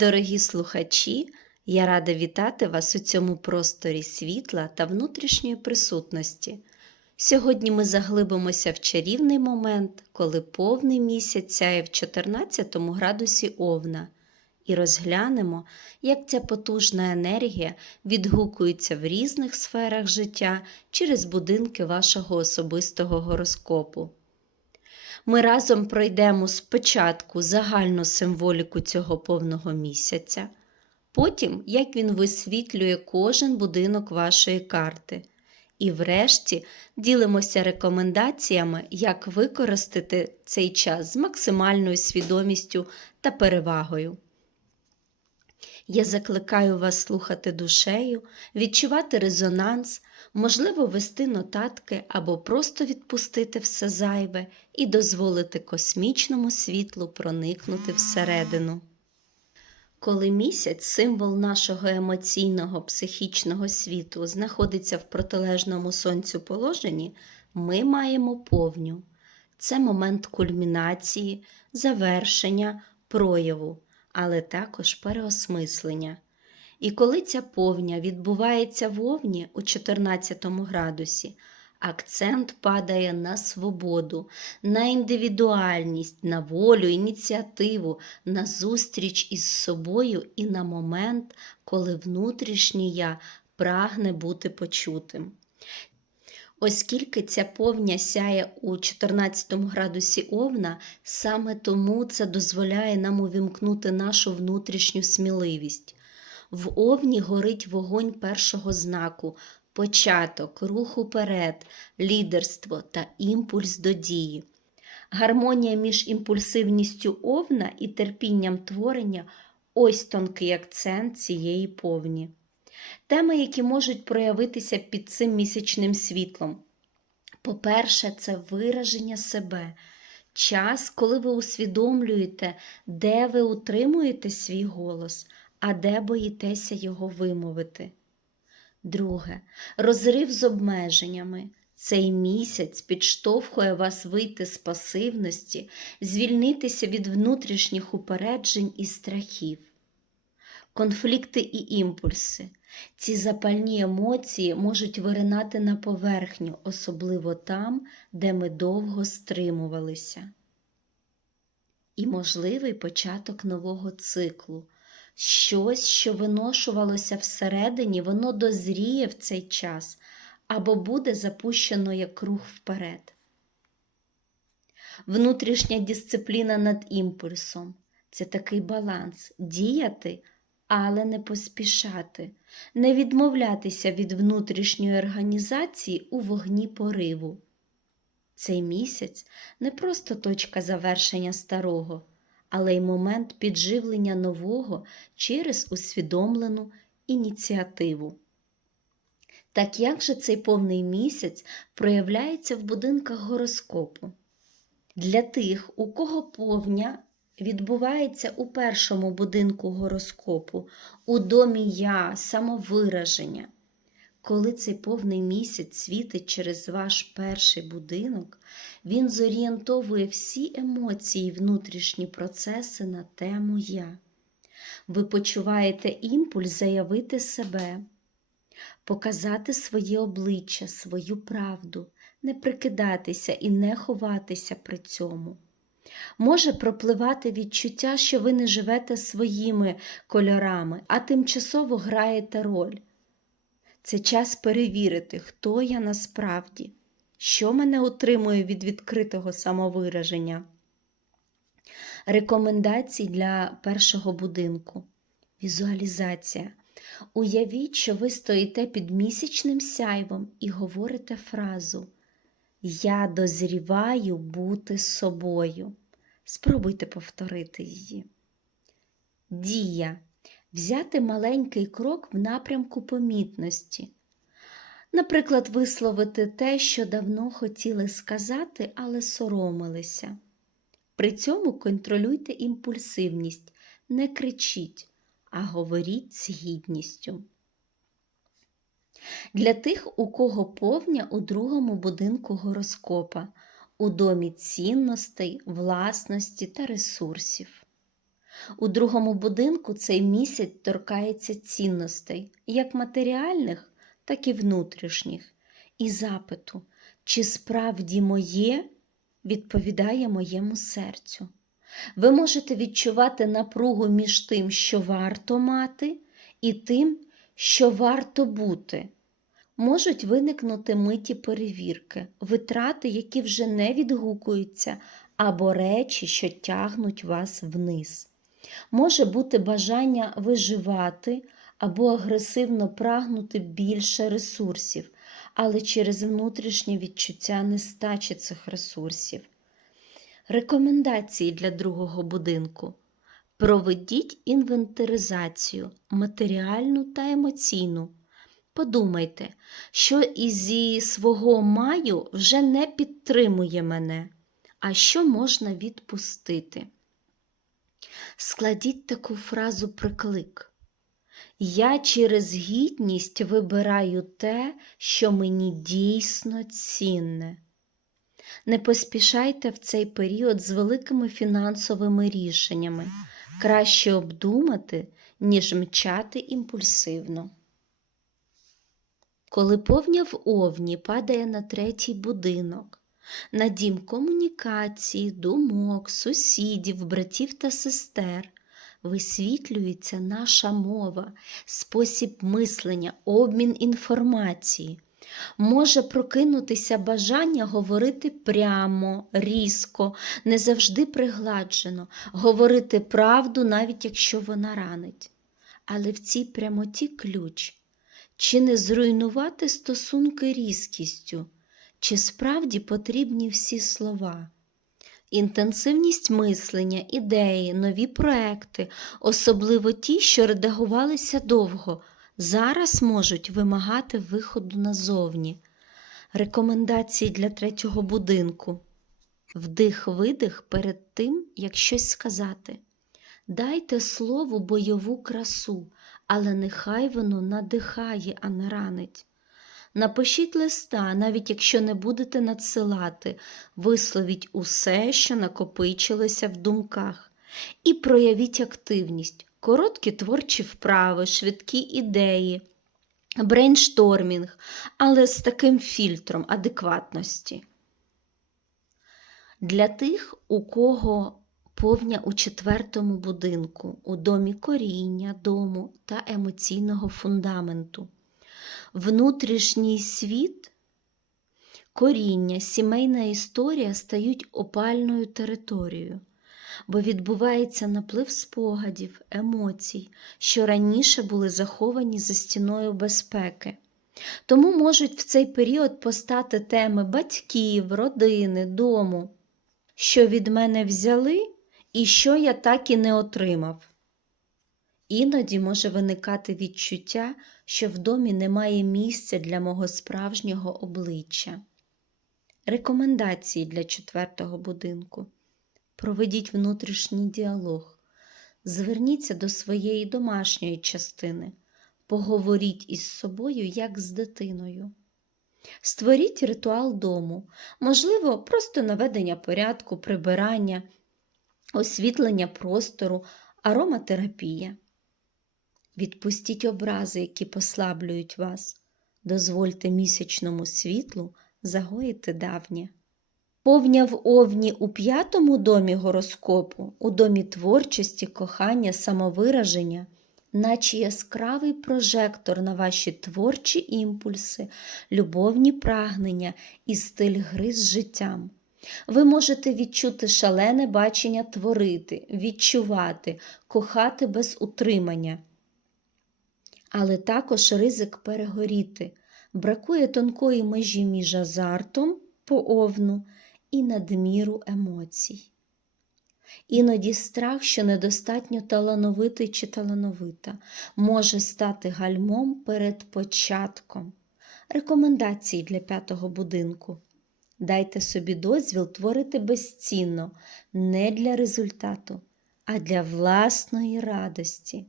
Дорогі слухачі, я рада вітати вас у цьому просторі світла та внутрішньої присутності. Сьогодні ми заглибимося в чарівний момент, коли повний місяць сяє в 14 градусі Овна, і розглянемо, як ця потужна енергія відгукується в різних сферах життя через будинки вашого особистого гороскопу. Ми разом пройдемо спочатку загальну символіку цього повного місяця, потім як він висвітлює кожен будинок вашої карти. І врешті ділимося рекомендаціями, як використати цей час з максимальною свідомістю та перевагою. Я закликаю вас слухати душею, відчувати резонанс, можливо, вести нотатки або просто відпустити все зайве і дозволити космічному світлу проникнути всередину. Коли місяць, символ нашого емоційного психічного світу, знаходиться в протилежному сонцю положенні, ми маємо повню. Це момент кульмінації, завершення, прояву, але також переосмислення. І коли ця повня відбувається в Овні у 14 градусі, акцент падає на свободу, на індивідуальність, на волю, ініціативу, на зустріч із собою і на момент, коли внутрішнє я прагне бути почутим. Оскільки ця повня сяє у 14 градусі Овна, саме тому це дозволяє нам увімкнути нашу внутрішню сміливість. В Овні горить вогонь першого знаку, початок, рух уперед, лідерство та імпульс до дії. Гармонія між імпульсивністю овна і терпінням творення ось тонкий акцент цієї повні. Теми, які можуть проявитися під цим місячним світлом. По-перше, це вираження себе, час, коли ви усвідомлюєте, де ви утримуєте свій голос, а де боїтеся його вимовити. Друге, розрив з обмеженнями. Цей місяць підштовхує вас вийти з пасивності, звільнитися від внутрішніх упереджень і страхів. Конфлікти і імпульси. Ці запальні емоції можуть виринати на поверхню, особливо там, де ми довго стримувалися. І можливий початок нового циклу. Щось, що виношувалося всередині, воно дозріє в цей час або буде запущено як рух вперед. Внутрішня дисципліна над імпульсом це такий баланс діяти, але не поспішати, не відмовлятися від внутрішньої організації у вогні пориву. Цей місяць не просто точка завершення старого але й момент підживлення нового через усвідомлену ініціативу. Так як же цей повний місяць проявляється в будинках гороскопу? Для тих, у кого повня відбувається у першому будинку гороскопу, у домі я, самовираження. Коли цей повний місяць світить через ваш перший будинок, він зорієнтовує всі емоції і внутрішні процеси на тему Я. Ви почуваєте імпульс заявити себе, показати своє обличчя, свою правду, не прикидатися і не ховатися при цьому. Може пропливати відчуття, що ви не живете своїми кольорами, а тимчасово граєте роль. Це час перевірити, хто я насправді, що мене утримує від відкритого самовираження. Рекомендації для першого будинку. Візуалізація. Уявіть, що ви стоїте під місячним сяйвом і говорите фразу Я дозріваю бути собою. Спробуйте повторити її. Дія взяти маленький крок в напрямку помітності. Наприклад, висловити те, що давно хотіли сказати, але соромилися. При цьому контролюйте імпульсивність, не кричіть, а говоріть з гідністю. Для тих, у кого повня у другому будинку гороскопа, у домі цінностей, власності та ресурсів. У другому будинку цей місяць торкається цінностей, як матеріальних, так і внутрішніх, і запиту, чи справді моє відповідає моєму серцю. Ви можете відчувати напругу між тим, що варто мати, і тим, що варто бути. Можуть виникнути миті перевірки, витрати, які вже не відгукуються, або речі, що тягнуть вас вниз. Може бути бажання виживати або агресивно прагнути більше ресурсів, але через внутрішнє відчуття нестачі цих ресурсів. Рекомендації для другого будинку. Проведіть інвентаризацію матеріальну та емоційну. Подумайте, що зі свого маю вже не підтримує мене, а що можна відпустити. Складіть таку фразу приклик. Я через гідність вибираю те, що мені дійсно цінне. Не поспішайте в цей період з великими фінансовими рішеннями. Краще обдумати, ніж мчати імпульсивно. Коли повня в овні падає на третій будинок, на дім комунікації, думок, сусідів, братів та сестер, висвітлюється наша мова, спосіб мислення, обмін інформації. Може прокинутися бажання говорити прямо, різко, не завжди пригладжено, говорити правду, навіть якщо вона ранить. Але в цій прямоті ключ чи не зруйнувати стосунки різкістю, чи справді потрібні всі слова. Інтенсивність мислення, ідеї, нові проекти, особливо ті, що редагувалися довго, зараз можуть вимагати виходу назовні. Рекомендації для третього будинку. Вдих-видих перед тим, як щось сказати. Дайте слову бойову красу, але нехай воно надихає, а не ранить. Напишіть листа, навіть якщо не будете надсилати, висловіть усе, що накопичилося в думках, і проявіть активність, короткі творчі вправи, швидкі ідеї, брейнштормінг, але з таким фільтром адекватності. Для тих, у кого повня у четвертому будинку, у домі коріння, дому та емоційного фундаменту. Внутрішній світ, коріння, сімейна історія стають опальною територією, бо відбувається наплив спогадів, емоцій, що раніше були заховані за стіною безпеки. Тому можуть в цей період постати теми батьків, родини, дому, що від мене взяли і що я так і не отримав. Іноді може виникати відчуття, що в домі немає місця для мого справжнього обличчя. Рекомендації для четвертого будинку. Проведіть внутрішній діалог. Зверніться до своєї домашньої частини. Поговоріть із собою, як з дитиною. Створіть ритуал дому, можливо, просто наведення порядку, прибирання, освітлення простору, ароматерапія. Відпустіть образи, які послаблюють вас, дозвольте місячному світлу загоїти давнє. Повня в овні у п'ятому домі гороскопу, у домі творчості, кохання, самовираження, наче яскравий прожектор на ваші творчі імпульси, любовні прагнення і стиль гри з життям. Ви можете відчути шалене бачення творити, відчувати, кохати без утримання але також ризик перегоріти, бракує тонкої межі між азартом по овну і надміру емоцій. Іноді страх, що недостатньо талановитий чи талановита, може стати гальмом перед початком. Рекомендації для п'ятого будинку. Дайте собі дозвіл творити безцінно, не для результату, а для власної радості.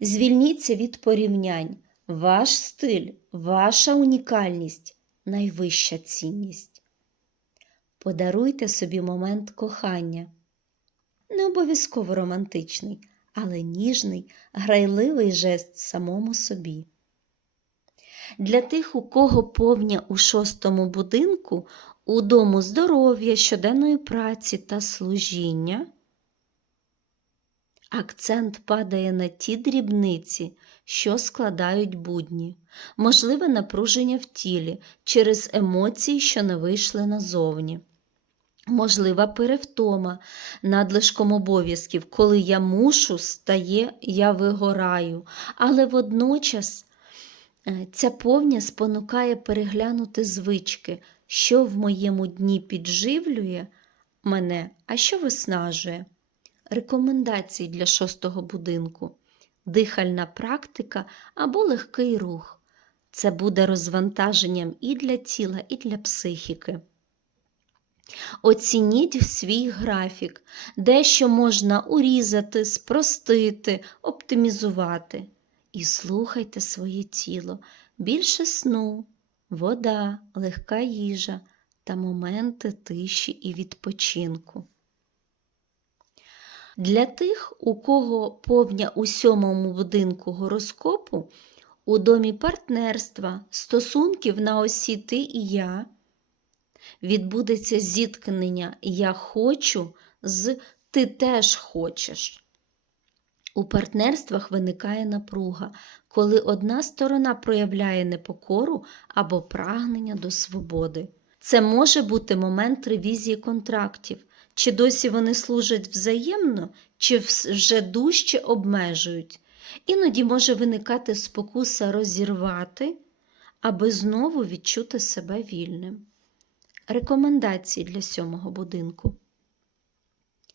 Звільніться від порівнянь. Ваш стиль, ваша унікальність найвища цінність. Подаруйте собі момент кохання. не обов'язково романтичний, але ніжний, грайливий жест самому собі. Для тих, у кого повня у шостому будинку, у дому здоров'я, щоденної праці та служіння, акцент падає на ті дрібниці, що складають будні, можливе напруження в тілі через емоції, що не вийшли назовні. Можлива перевтома надлишком обов'язків, коли я мушу, стає, я вигораю, але водночас е, ця повня спонукає переглянути звички, що в моєму дні підживлює мене, а що виснажує. Рекомендації для шостого будинку дихальна практика або легкий рух. Це буде розвантаженням і для тіла, і для психіки. Оцініть свій графік, дещо можна урізати, спростити, оптимізувати. І слухайте своє тіло, більше сну, вода, легка їжа та моменти тиші і відпочинку. Для тих, у кого повня у сьомому будинку гороскопу, у домі партнерства, стосунків на осі ти і я, відбудеться зіткнення Я хочу з ти теж хочеш. У партнерствах виникає напруга, коли одна сторона проявляє непокору або прагнення до свободи. Це може бути момент ревізії контрактів, чи досі вони служать взаємно, чи вже дужче обмежують. Іноді може виникати спокуса розірвати, аби знову відчути себе вільним. Рекомендації для сьомого будинку.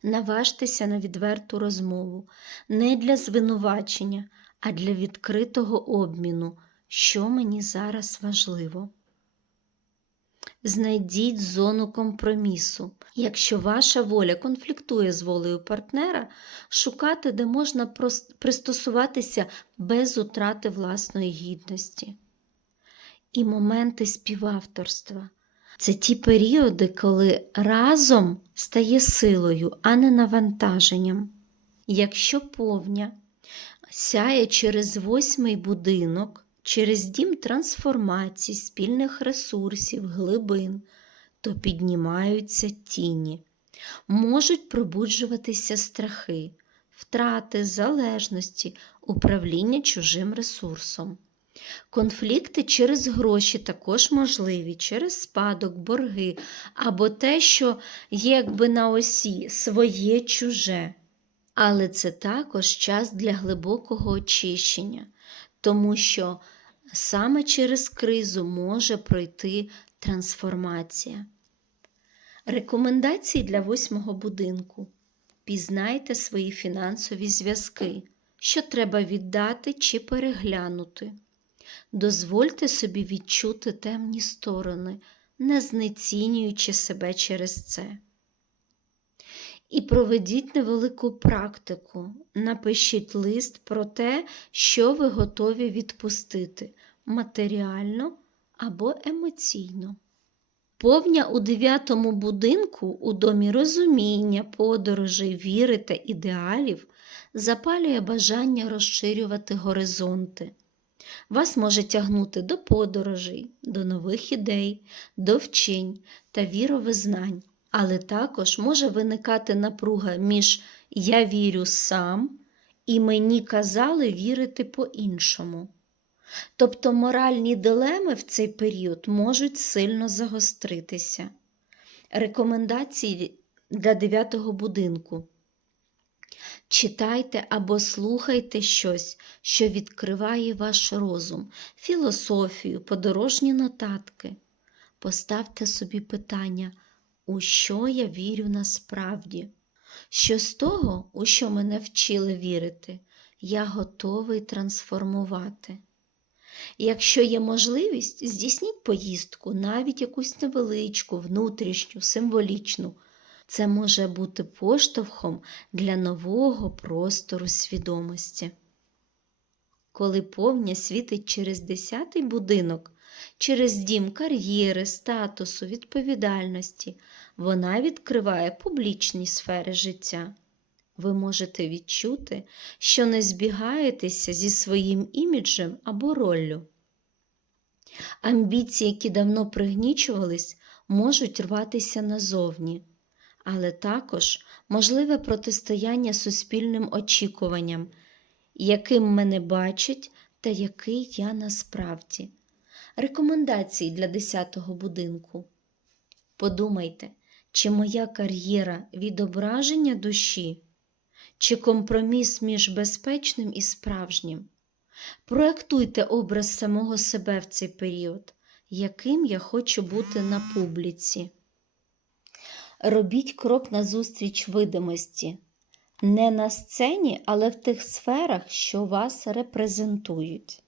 Наважтеся на відверту розмову не для звинувачення, а для відкритого обміну, що мені зараз важливо. Знайдіть зону компромісу. Якщо ваша воля конфліктує з волею партнера, шукати, де можна пристосуватися без утрати власної гідності. І моменти співавторства. Це ті періоди, коли разом стає силою, а не навантаженням. Якщо повня сяє через восьмий будинок, через дім трансформацій, спільних ресурсів, глибин, то піднімаються тіні, можуть пробуджуватися страхи, втрати, залежності, управління чужим ресурсом. Конфлікти через гроші також можливі, через спадок, борги або те, що є якби на осі своє чуже. Але це також час для глибокого очищення, тому що саме через кризу може пройти трансформація. Рекомендації для восьмого будинку. Пізнайте свої фінансові зв'язки, що треба віддати чи переглянути. Дозвольте собі відчути темні сторони, не знецінюючи себе через це. І проведіть невелику практику, напишіть лист про те, що ви готові відпустити матеріально або емоційно. Повня у дев'ятому будинку у домі розуміння, подорожей, віри та ідеалів запалює бажання розширювати горизонти. Вас може тягнути до подорожей, до нових ідей, до вчень та віровизнань, але також може виникати напруга між я вірю сам і мені казали вірити по-іншому. Тобто моральні дилеми в цей період можуть сильно загостритися. Рекомендації для дев'ятого будинку. Читайте або слухайте щось, що відкриває ваш розум, філософію, подорожні нотатки. Поставте собі питання, у що я вірю насправді, що з того, у що мене вчили вірити, я готовий трансформувати. Якщо є можливість, здійсніть поїздку, навіть якусь невеличку, внутрішню, символічну. Це може бути поштовхом для нового простору свідомості. Коли повня світить через десятий будинок, через дім кар'єри, статусу, відповідальності, вона відкриває публічні сфери життя. ви можете відчути, що не збігаєтеся зі своїм іміджем або роллю. Амбіції, які давно пригнічувались, можуть рватися назовні, але також можливе протистояння суспільним очікуванням, яким мене бачать та який я насправді. Рекомендації для 10-го будинку. Подумайте, чи моя кар'єра відображення душі, чи компроміс між безпечним і справжнім. Проектуйте образ самого себе в цей період, яким я хочу бути на публіці. Робіть крок назустріч видимості. Не на сцені, але в тих сферах, що вас репрезентують.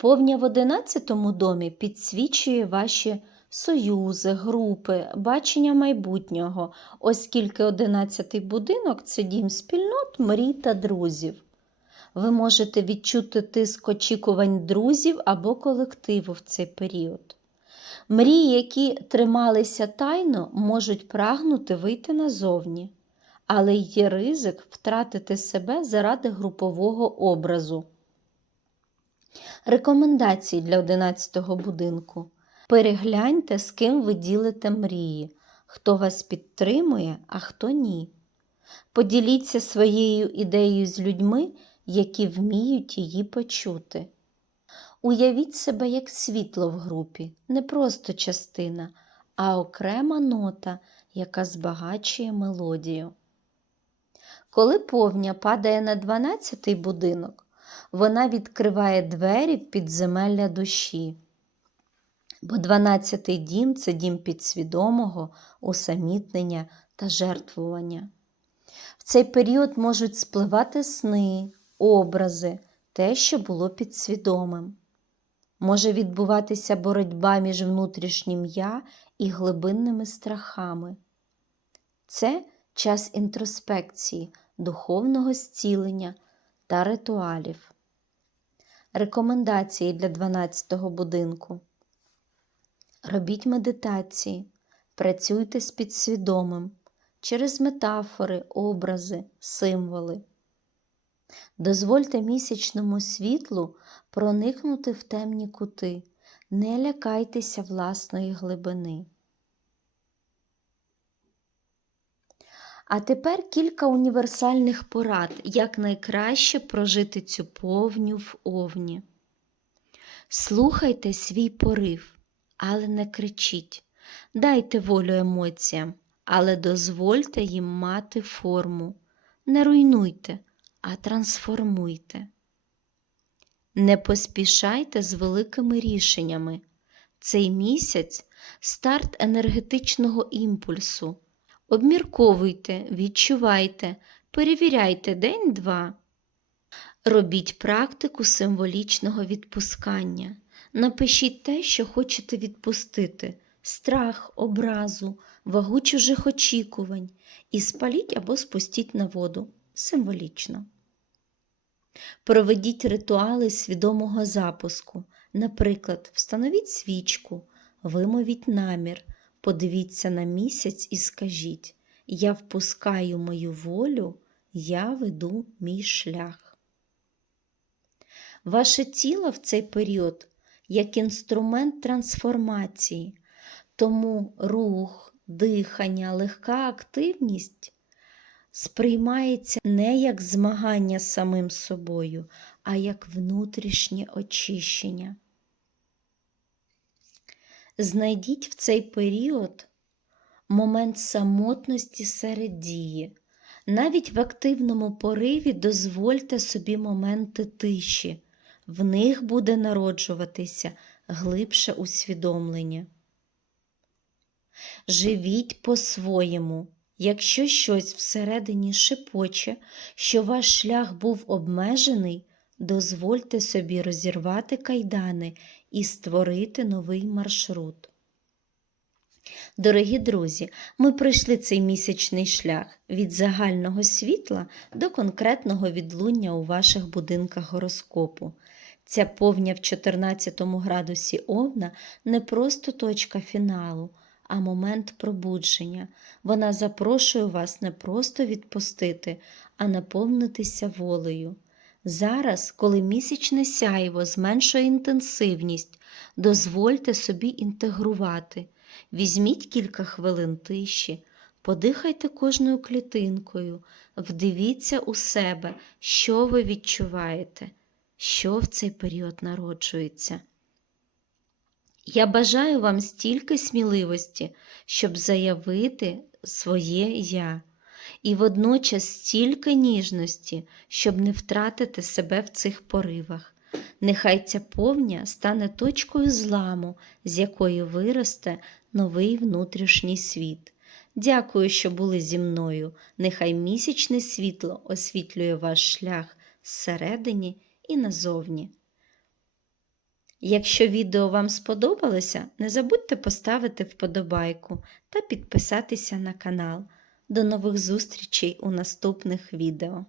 Повня в одинадцятому домі підсвічує ваші союзи, групи, бачення майбутнього, оскільки одинадцятий будинок це дім спільнот, мрій та друзів. Ви можете відчути тиск очікувань друзів або колективу в цей період. Мрії, які трималися тайно, можуть прагнути вийти назовні, але є ризик втратити себе заради групового образу. Рекомендації для 11-го будинку. Перегляньте, з ким ви ділите мрії, хто вас підтримує, а хто ні. Поділіться своєю ідеєю з людьми, які вміють її почути. Уявіть себе як світло в групі, не просто частина, а окрема нота, яка збагачує мелодію. Коли повня падає на 12-й будинок, вона відкриває двері в підземелля душі. Бо 12-й дім це дім підсвідомого, усамітнення та жертвування. В цей період можуть спливати сни, образи, те, що було підсвідомим. Може відбуватися боротьба між внутрішнім я і глибинними страхами. Це час інтроспекції, духовного зцілення та ритуалів. Рекомендації для 12-го будинку. Робіть медитації, працюйте з підсвідомим через метафори, образи, символи. Дозвольте місячному світлу проникнути в темні кути, не лякайтеся власної глибини. А тепер кілька універсальних порад, як найкраще прожити цю повню в овні. Слухайте свій порив, але не кричіть. Дайте волю емоціям, але дозвольте їм мати форму. Не руйнуйте, а трансформуйте. Не поспішайте з великими рішеннями. Цей місяць старт енергетичного імпульсу. Обмірковуйте, відчувайте, перевіряйте день-два. Робіть практику символічного відпускання. Напишіть те, що хочете відпустити: страх, образу, вагу чужих очікувань, і спаліть або спустіть на воду символічно. Проведіть ритуали свідомого запуску. Наприклад, встановіть свічку, вимовіть намір, подивіться на місяць і скажіть: Я впускаю мою волю, я веду мій шлях. Ваше тіло в цей період як інструмент трансформації, тому рух, дихання, легка активність сприймається не як змагання самим собою, а як внутрішнє очищення. Знайдіть в цей період момент самотності серед дії. Навіть в активному пориві дозвольте собі моменти тиші, в них буде народжуватися глибше усвідомлення. Живіть по-своєму. Якщо щось всередині шепоче, що ваш шлях був обмежений, дозвольте собі розірвати кайдани і створити новий маршрут. Дорогі друзі, ми пройшли цей місячний шлях від загального світла до конкретного відлуння у ваших будинках гороскопу. Ця повня в 14 градусі Овна не просто точка фіналу, а момент пробудження. Вона запрошує вас не просто відпустити, а наповнитися волею. Зараз, коли місячне сяйво зменшує інтенсивність, дозвольте собі інтегрувати. Візьміть кілька хвилин тиші, подихайте кожною клітинкою, вдивіться у себе, що ви відчуваєте, що в цей період народжується. Я бажаю вам стільки сміливості, щоб заявити своє я, і водночас стільки ніжності, щоб не втратити себе в цих поривах. Нехай ця повня стане точкою зламу, з якої виросте новий внутрішній світ. Дякую, що були зі мною. Нехай місячне світло освітлює ваш шлях зсередині і назовні. Якщо відео вам сподобалося, не забудьте поставити вподобайку та підписатися на канал. До нових зустрічей у наступних відео.